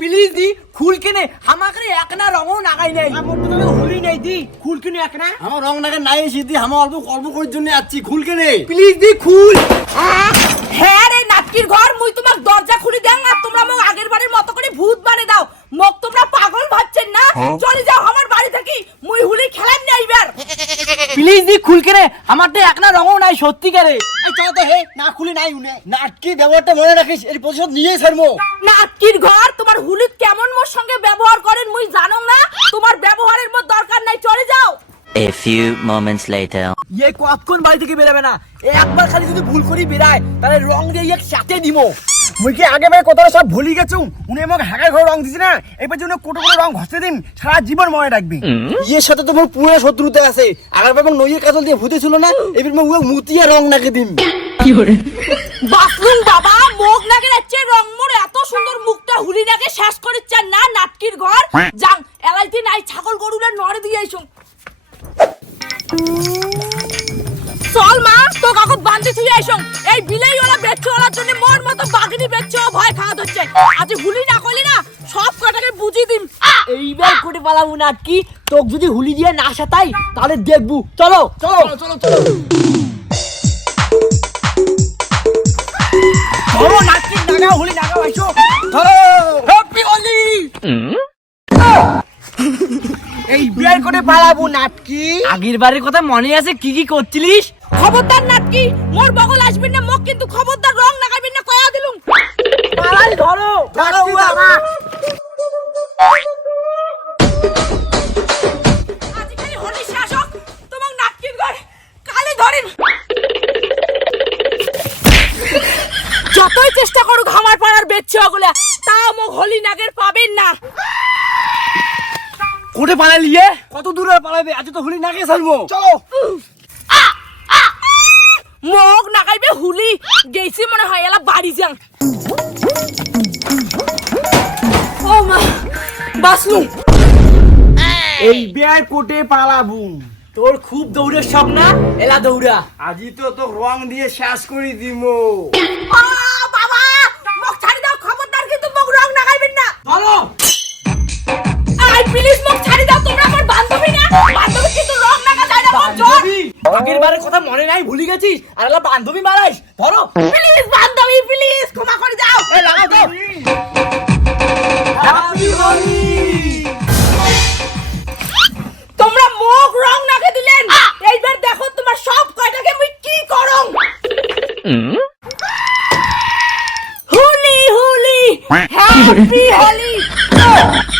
Please দি খুল কেনে আমাকে একনা রঙও নাগাই নাই আমার তো হুলি নাই দি খুল কেনে একনা আমার রং নাকে নাই সিদ্ধি আমার অল্প অল্প করার জন্য যাচ্ছি খুলকে নে প্লিজ দি খুল হ্যাঁ রে নাটকির ঘর মুই তোমাক দরজা খুলে দেন আর তোমরা মোক আগের বারের মতো করে ভূত বানে দাও। মোক তোমরা পাগল ভাবছেন না? চলে যাও আমার বাড়ি থেকে মুই হুলি খেলাম না এইবার। প্লিজ দি খুল কেনে আমার তো একনা রঙও নাই সত্যিকারে এই চল তো হে না খুলি নাই উনে। নাটকি ব্যবহারটা মনে রাখিস এর প্রতিশোধ নিয়েই ছাড়বো। নাটকির ঘর? তোমার হুলিত কেমন মোর সঙ্গে ব্যবহার করেন মুই জানো না। তোমার ব্যবহারের মোর দরকার নাই চলে যাও। A few moments later. ইয়ে কতক্ষণ বাড়ি থেকে বেরাবে না? এ একবার খালি যদি ভুল করি বেরায় তাহলে রং দিয়ে এক সাথে দিমো মুই কি আগে ভাই কথাটা সব ভুলি গেছু উনি আমাকে হাগার ঘরে রং দিছি না? এবার জন্য কোটো করে রং ঘষতে দিন সারা জীবন মনে রাখবি। ইয়ের সাথে তো মোর পুরো শত্রুতা আছে। আগের বার নইয়ের কাজল দিয়ে ভূতে ছিল না এবার মো উয়া মুতিয়া রং নাকে দিন বাথরুম বাবা মুখ নাকে যাচ্ছে রং মোর এত সুন্দর মুখটা হুলি নাকে শেষ করিচ্ছে না নাটকির ঘর। যাং এলাইতে নাই ছাগল গরুলা নড়ে দিয়ে আইসুম। চল মা তো কাকত বান্ধি থুই আইসুম। এই বিলাই ওলা বেচছে ওলার জন্য মোর মতো ভয় খাওয়া হচ্ছে। আজ হুলি না কইলি না সব কটাকে বুঝি দিম। এইবার করে পালাবো নাটকি তোকে যদি হুলি দিয়ে না সাতাই তাহলে দেখবু। চলো চলো। চলো চলো ধরো নাটকি নাগা হুলি নাগা আইসো ধরো। হ্যাপি হোলি এই বিয়ার করে পালাবো নাটকি। আগের বারের কথা মনে আছে কি কি করছিলিস? খবরদার নাটকি মোর বগল আসবেন না মোক কিন্তু খবরদার যতই চেষ্টা করুক আমার পাড়ার বেচ্ছে ওগুলা তাও মোক হোলি নাগের পাবেন না। কোটে পালালিয়ে কত দূরে পালাবে? আজ তো হুলি নাকে ছাড়বো। চলো। মোক নাগাইবে হুলি। গেছি মনে হয় এলা বাড়ি যাং বিয়ার কোটে পালাবু তোর খুব দৌড়ের সব না এলা দৌড়া। আজি তো তো রং দিয়ে শেষ করে দিমো। আ, বাবা মোক ছাড়ি দাও খবরদার কিন্তু মোক রং নাগাইবেন না। চলো আই প্লিজ মোক ছাড়ি দাও তোমরা আমার বান্ধবী না? বান্ধবী কিন্তু রং নাগা যায় না বান্ধবী? আগের বারের কথা মনে নাই ভুলে গেছিস? আর এলা বান্ধবী মারাইস ধরো। প্লিজ বান্ধবী প্লিজ ক্ষমা করে দাও। এ লাগাও তো Holy, holy! Happy Holy!